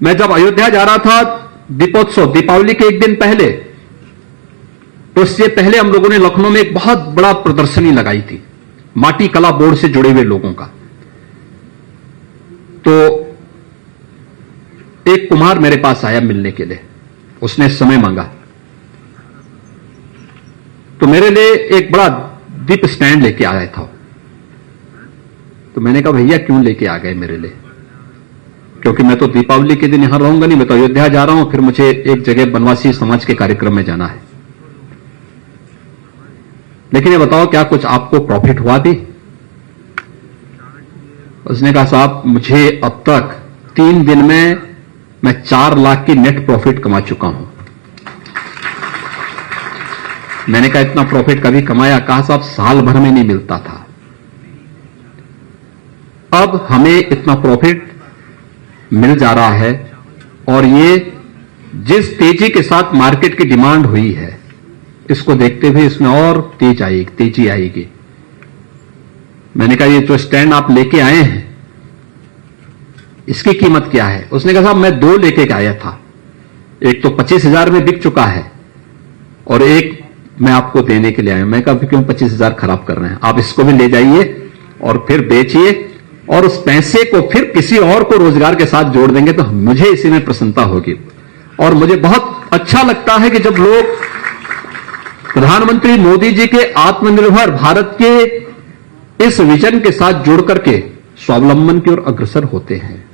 मैं जब अयोध्या जा रहा था दीपोत्सव, दीपावली के एक दिन पहले, तो इससे पहले हम लोगों ने लखनऊ में एक बहुत बड़ा प्रदर्शनी लगाई थी माटी कला बोर्ड से जुड़े हुए लोगों का। तो एक कुम्हार मेरे पास आया मिलने के लिए, उसने समय मांगा, तो मेरे लिए एक बड़ा दीप स्टैंड लेके आया था। तो मैंने कहा भैया क्यों लेके आ गए मेरे लिए, क्योंकि मैं तो दीपावली के दिन यहां रहूंगा नहीं, मैं तो अयोध्या जा रहा हूं, फिर मुझे एक जगह बनवासी समाज के कार्यक्रम में जाना है। लेकिन ये बताओ क्या कुछ आपको प्रॉफिट हुआ भी? उसने कहा साहब मुझे अब तक 3 दिन में मैं 4 लाख की नेट प्रॉफिट कमा चुका हूं। मैंने कहा इतना प्रॉफिट कभी कमाया? कहा साहब साल भर में नहीं मिलता था, अब हमें इतना प्रॉफिट मिल जा रहा है, और ये जिस तेजी के साथ मार्केट की डिमांड हुई है इसको देखते हुए इसमें और तेजी आएगी। मैंने कहा ये जो स्टैंड आप लेके आए हैं इसकी कीमत क्या है? उसने कहा साहब मैं 2 लेके आया था, एक तो 25,000 में बिक चुका है और एक मैं आपको देने के लिए आया। मैं कहा क्यों 25,000 खराब कर रहे हैं, आप इसको भी ले जाइए और फिर बेचिए, और उस पैसे को फिर किसी और को रोजगार के साथ जोड़ देंगे तो मुझे इसी में प्रसन्नता होगी। और मुझे बहुत अच्छा लगता है कि जब लोग प्रधानमंत्री मोदी जी के आत्मनिर्भर भारत के इस विजन के साथ जुड़ करके स्वावलंबन की ओर अग्रसर होते हैं।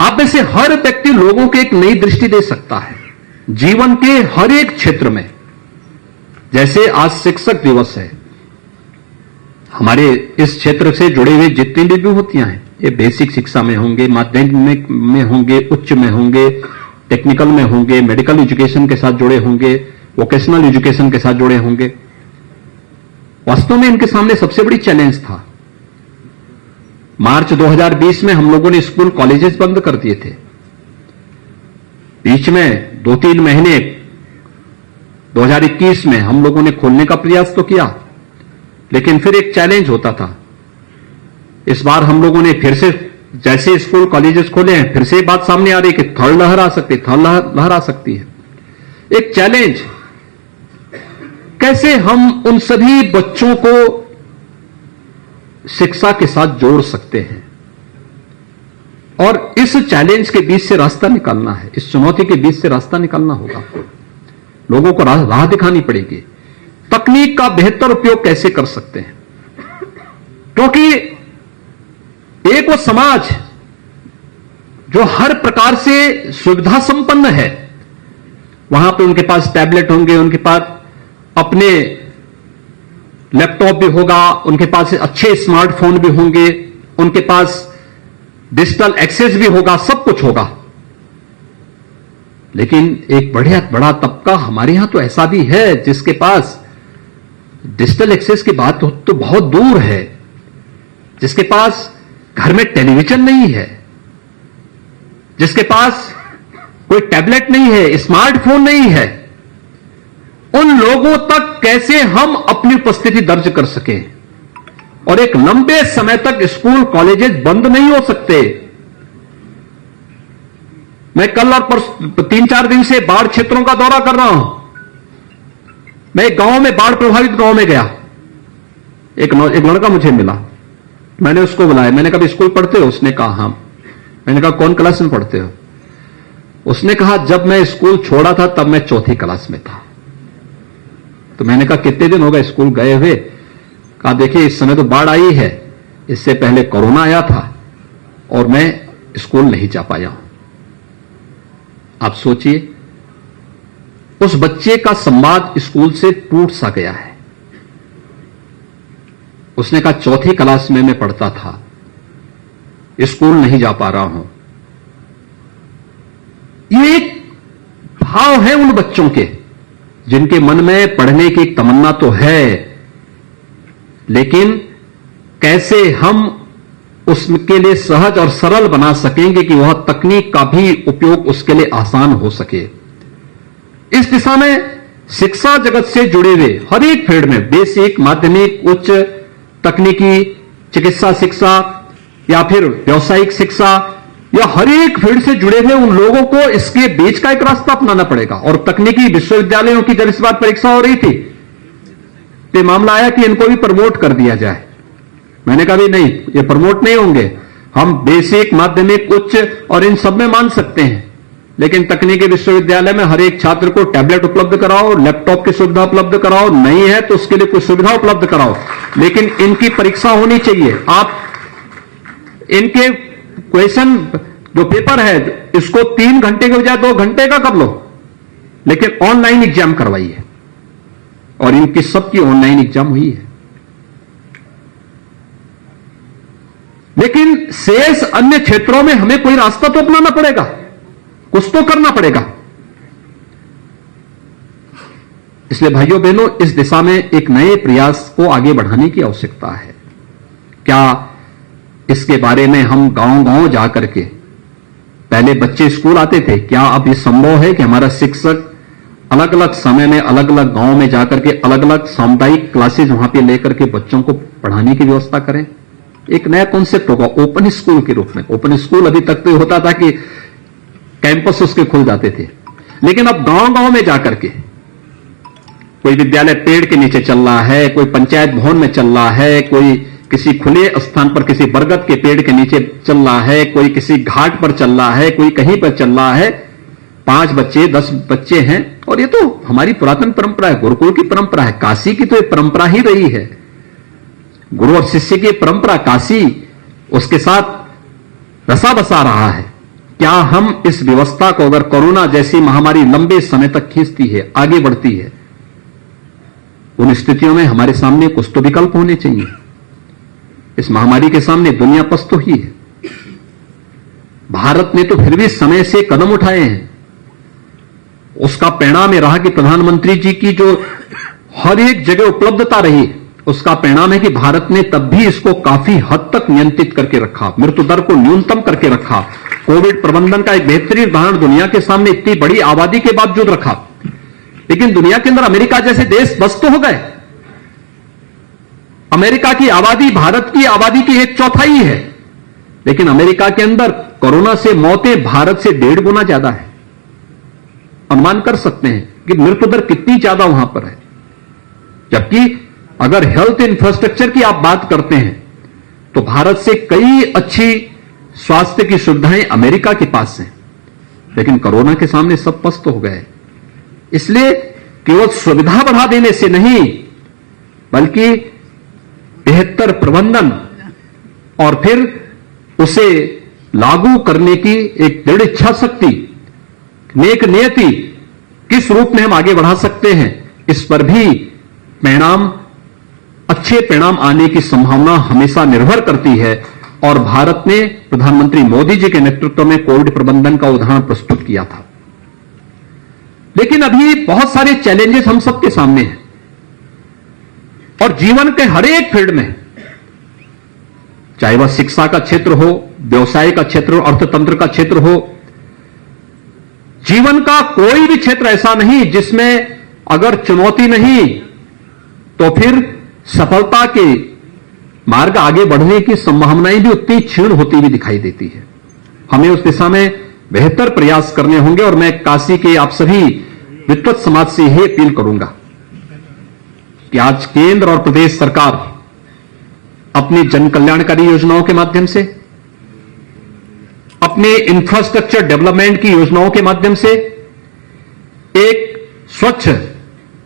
आप में से हर व्यक्ति लोगों को एक नई दृष्टि दे सकता है जीवन के हर एक क्षेत्र में। जैसे आज शिक्षक दिवस है, हमारे इस क्षेत्र से जुड़े हुए जितनी भी विभूतियां हैं, ये बेसिक शिक्षा में होंगे, माध्यमिक में होंगे, उच्च में होंगे, टेक्निकल में होंगे, मेडिकल एजुकेशन के साथ जुड़े होंगे, वोकेशनल एजुकेशन के साथ जुड़े होंगे। वास्तव में इनके सामने सबसे बड़ी चैलेंज था। मार्च 2020 में हम लोगों ने स्कूल कॉलेजेस बंद कर दिए थे, बीच में 2-3 महीने 2021 में हम लोगों ने खोलने का प्रयास तो किया, लेकिन फिर एक चैलेंज होता था। इस बार हम लोगों ने फिर से जैसे स्कूल कॉलेजेस खोले हैं, फिर से बात सामने आ रही है कि थर्ड लहर आ सकती है। एक चैलेंज, कैसे हम उन सभी बच्चों को शिक्षा के साथ जोड़ सकते हैं, और इस चैलेंज के बीच से रास्ता निकालना है, इस चुनौती के बीच से रास्ता निकालना होगा। लोगों को राह दिखानी पड़ेगी। तकनीक का बेहतर उपयोग कैसे कर सकते हैं, क्योंकि एक वो समाज जो हर प्रकार से सुविधा संपन्न है, वहां पे उनके पास टैबलेट होंगे, उनके पास अपने लैपटॉप भी होगा, उनके पास अच्छे स्मार्टफोन भी होंगे, उनके पास डिजिटल एक्सेस भी होगा, सब कुछ होगा। लेकिन एक बड़ा तबका हमारे यहां तो ऐसा भी है जिसके पास डिजिटल एक्सेस की बात तो बहुत दूर है, जिसके पास घर में टेलीविजन नहीं है, जिसके पास कोई टैबलेट नहीं है, स्मार्टफोन नहीं है। उन लोगों तक कैसे हम अपनी उपस्थिति दर्ज कर सकें, और एक लंबे समय तक स्कूल कॉलेजेस बंद नहीं हो सकते। मैं कल और 3-4 दिन से बाढ़ क्षेत्रों का दौरा कर रहा हूं। मैं एक गांव में, बाढ़ प्रभावित गांव में गया। एक लड़का मुझे मिला, मैंने उसको बुलाया, मैंने कहा स्कूल पढ़ते हो? उसने कहा हां। मैंने कहा कौन क्लास में पढ़ते हो? उसने कहा जब मैं स्कूल छोड़ा था तब मैं 4थी क्लास में था। तो मैंने कहा कितने दिन हो गए स्कूल गए हुए? कहा देखिए इस समय तो बाढ़ आई है, इससे पहले कोरोना आया था और मैं स्कूल नहीं जा पाया हूं। आप सोचिए, उस बच्चे का संवाद स्कूल से टूट सा गया है। उसने कहा 4थी क्लास में मैं पढ़ता था, स्कूल नहीं जा पा रहा हूं। ये एक भाव है उन बच्चों के जिनके मन में पढ़ने की तमन्ना तो है, लेकिन कैसे हम उसके लिए सहज और सरल बना सकेंगे कि वह तकनीक का भी उपयोग उसके लिए आसान हो सके। इस दिशा में शिक्षा जगत से जुड़े हुए हर एक फील्ड में, बेसिक, माध्यमिक, उच्च, तकनीकी, चिकित्सा शिक्षा या फिर व्यावसायिक शिक्षा, या हर एक फील्ड से जुड़े हुए उन लोगों को इसके बीच का एक रास्ता अपनाना पड़ेगा। और तकनीकी विश्वविद्यालयों की जब इस बार परीक्षा हो रही थी तो मामला आया कि इनको भी प्रमोट कर दिया जाए। मैंने कहा भी नहीं, ये प्रमोट नहीं होंगे, हम बेसिक, माध्यमिक, उच्च और इन सब में मान सकते हैं, लेकिन तकनीकी विश्वविद्यालय में हर एक छात्र को टैबलेट उपलब्ध कराओ, लैपटॉप की सुविधा उपलब्ध कराओ, नहीं है तो उसके लिए कुछ सुविधा उपलब्ध कराओ, लेकिन इनकी परीक्षा होनी चाहिए। आप इनके क्वेश्चन जो पेपर है इसको 3 घंटे के बजाय 2 घंटे का कर लो, लेकिन ऑनलाइन एग्जाम करवाइए। और इनकी सबकी ऑनलाइन एग्जाम हुई है। लेकिन शेष अन्य क्षेत्रों में हमें कोई रास्ता तो अपनाना पड़ेगा, कुछ तो करना पड़ेगा। इसलिए भाइयों बहनों, इस दिशा में एक नए प्रयास को आगे बढ़ाने की आवश्यकता है। क्या इसके बारे में हम गांव-गांव जाकर के, पहले बच्चे स्कूल आते थे, क्या अब यह संभव है कि हमारा शिक्षक अलग अलग समय में अलग अलग गांव में जाकर के अलग अलग सामुदायिक क्लासेज वहां पे लेकर के बच्चों को पढ़ाने की व्यवस्था करें? एक नया कॉन्सेप्ट होगा ओपन स्कूल के रूप में। ओपन स्कूल अभी तक तो होता था कि कैंपस उसके खुल जाते थे, लेकिन अब गांव-गांव में जाकर के कोई विद्यालय पेड़ के नीचे चल रहा है, कोई पंचायत भवन में चल रहा है, कोई किसी खुले स्थान पर किसी बरगद के पेड़ के नीचे चल रहा है, कोई किसी घाट पर चल रहा है, कोई कहीं पर चल रहा है। 5 बच्चे 10 बच्चे हैं, और ये तो हमारी पुरातन परंपरा है, गुरुकुल की परंपरा है, काशी की तो ये परंपरा ही रही है। गुरु और शिष्य की परंपरा, काशी उसके साथ रसा बसा रहा है। क्या हम इस व्यवस्था को, अगर कोरोना जैसी महामारी लंबे समय तक खींचती है, आगे बढ़ती है, उन स्थितियों में हमारे सामने कुछ तो विकल्प होने चाहिए। इस महामारी के सामने दुनिया पस्त ही है। भारत ने तो फिर भी समय से कदम उठाए हैं। उसका परिणाम यह रहा कि प्रधानमंत्री जी की जो हर एक जगह उपलब्धता रही, उसका परिणाम है कि भारत ने तब भी इसको काफी हद तक नियंत्रित करके रखा, मृत्यु दर को न्यूनतम करके रखा। कोविड प्रबंधन का एक बेहतरीन उदाहरण दुनिया के सामने इतनी बड़ी आबादी के बावजूद रखा। लेकिन दुनिया के अंदर अमेरिका जैसे देश बस तो हो गए। अमेरिका की आबादी भारत की आबादी की 1/4 है, लेकिन अमेरिका के अंदर कोरोना से मौतें भारत से 1.5 गुना ज्यादा है। अनुमान कर सकते हैं कि मृत्यु दर कितनी ज्यादा वहां पर है। जबकि अगर हेल्थ इंफ्रास्ट्रक्चर की आप बात करते हैं तो भारत से कई अच्छी स्वास्थ्य की सुविधाएं अमेरिका के पास हैं, लेकिन कोरोना के सामने सब पस्त हो गए। इसलिए केवल सुविधा बढ़ा देने से नहीं, बल्कि बेहतर प्रबंधन और फिर उसे लागू करने की एक दृढ़ इच्छा शक्ति, नेक नियति किस रूप में हम आगे बढ़ा सकते हैं, इस पर भी अच्छे परिणाम आने की संभावना हमेशा निर्भर करती है। और भारत ने प्रधानमंत्री मोदी जी के नेतृत्व में कोविड प्रबंधन का उदाहरण प्रस्तुत किया था। लेकिन अभी बहुत सारे चैलेंजेस हम सबके सामने हैं, और जीवन के हर एक फील्ड में, चाहे वह शिक्षा का क्षेत्र हो, व्यवसाय का क्षेत्र हो, अर्थतंत्र का क्षेत्र हो, जीवन का कोई भी क्षेत्र ऐसा नहीं जिसमें अगर चुनौती नहीं तो फिर सफलता के मार्ग आगे बढ़ने की संभावनाएं भी उतनी क्षीण होती हुई दिखाई देती है। हमें उस दिशा में बेहतर प्रयास करने होंगे। और मैं काशी के आप सभी विद्वत समाज से यही अपील करूंगा कि आज केंद्र और प्रदेश सरकार अपनी जन कल्याणकारी योजनाओं के माध्यम से, अपने इंफ्रास्ट्रक्चर डेवलपमेंट की योजनाओं के माध्यम से एक स्वच्छ,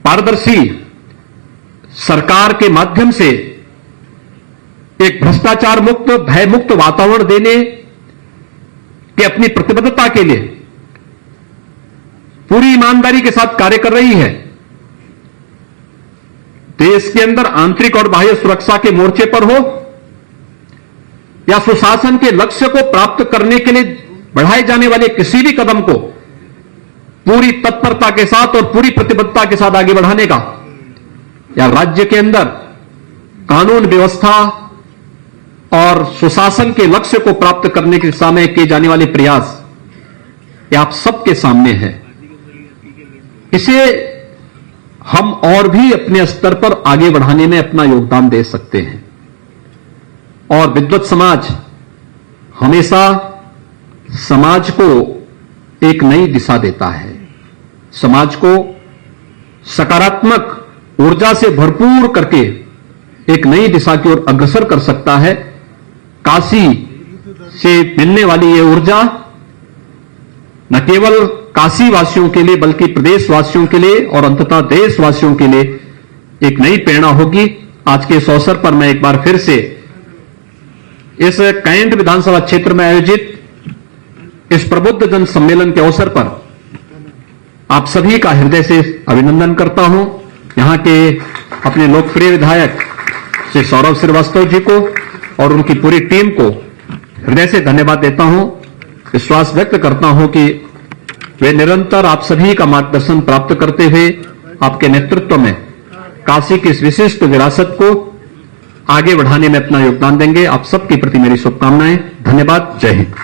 पारदर्शी सरकार के माध्यम से एक भ्रष्टाचार मुक्त, भय मुक्त वातावरण देने की अपनी प्रतिबद्धता के लिए पूरी ईमानदारी के साथ कार्य कर रही है। देश के अंदर आंतरिक और बाह्य सुरक्षा के मोर्चे पर हो या सुशासन के लक्ष्य को प्राप्त करने के लिए बढ़ाए जाने वाले किसी भी कदम को पूरी तत्परता के साथ और पूरी प्रतिबद्धता के साथ आगे बढ़ाने का, या राज्य के अंदर कानून व्यवस्था और सुशासन के लक्ष्य को प्राप्त करने के दिशा में किए जाने वाले प्रयास, ये आप सबके सामने है। इसे हम और भी अपने स्तर पर आगे बढ़ाने में अपना योगदान दे सकते हैं। और विद्वत समाज हमेशा समाज को एक नई दिशा देता है, समाज को सकारात्मक ऊर्जा से भरपूर करके एक नई दिशा की ओर अग्रसर कर सकता है। काशी से मिलने वाली यह ऊर्जा न केवल काशी वासियों के लिए बल्कि प्रदेशवासियों के लिए और अंततः देशवासियों के लिए एक नई प्रेरणा होगी। आज के इस अवसर पर मैं एक बार फिर से इस कैंट विधानसभा क्षेत्र में आयोजित इस प्रबुद्ध जन सम्मेलन के अवसर पर आप सभी का हृदय से अभिनंदन करता हूं। यहां के अपने लोकप्रिय विधायक श्री सौरभ श्रीवास्तव जी को और उनकी पूरी टीम को हृदय से धन्यवाद देता हूं। विश्वास व्यक्त करता हूं कि वे निरंतर आप सभी का मार्गदर्शन प्राप्त करते हुए आपके नेतृत्व में काशी की इस विशिष्ट विरासत को आगे बढ़ाने में अपना योगदान देंगे। आप सबके प्रति मेरी शुभकामनाएं। धन्यवाद। जय हिंद।